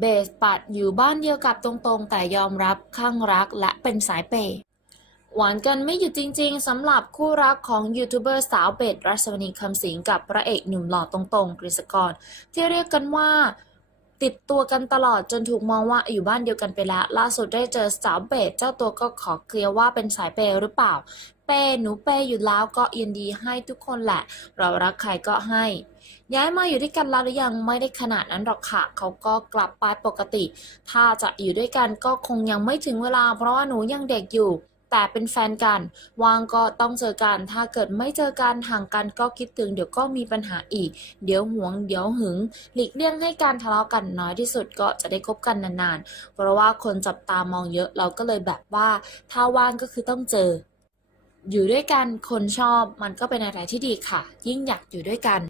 เบสปัดอยู่บ้านเดียวกับตรงๆ แต่ยอมรับข้างรักและเป็นสายเปย์หวานกันไม่หยุดจริงๆสำหรับคู่รักของยูทูบเบอร์สาวเบสรัชวนีคำสิงกับพระเอกหนุ่มหล่อตรงๆกฤษกร ที่เรียกกันว่า ติดตัวกันตลอดจนถูกมองว่าอยู่บ้านเดียวกันไปแล้ว ล่าสุดได้เจอสาวเบสเจ้าตัวก็ขอเคลียร์ว่าเป็นสายเปย์หรือเปล่า เปย์หนูเปย์อยู่แล้วก็ยินดีให้ทุกคนแหละ เรารักใครก็ให้ ย้ายมาอยู่ด้วยกันแล้วหรือยังไม่ได้ขนาดนั้นหรอกค่ะเขาก็กลับไปปกติ ถ้าจะอยู่ด้วยกันก็คงยังไม่ถึงเวลา เพราะว่าหนูยังเด็กอยู่ แต่เป็นแฟนกันวางก็ต้องเจอกัน ถ้าเกิดไม่เจอกันห่างกันก็คิดถึง เดี๋ยวก็มีปัญหาอีก เดี๋ยวหวง เดี๋ยวหึง หลีกเลี่ยงให้การทะเลาะกันน้อยที่สุดก็จะได้คบกันนานๆ เพราะว่าคนจับตามองเยอะเราก็เลยแบบว่า ถ้าว่างก็คือต้องเจอ อยู่ด้วยกันคนชอบมันก็เป็นอะไรที่ดีค่ะ ยิ่งอยากอยู่ด้วยกัน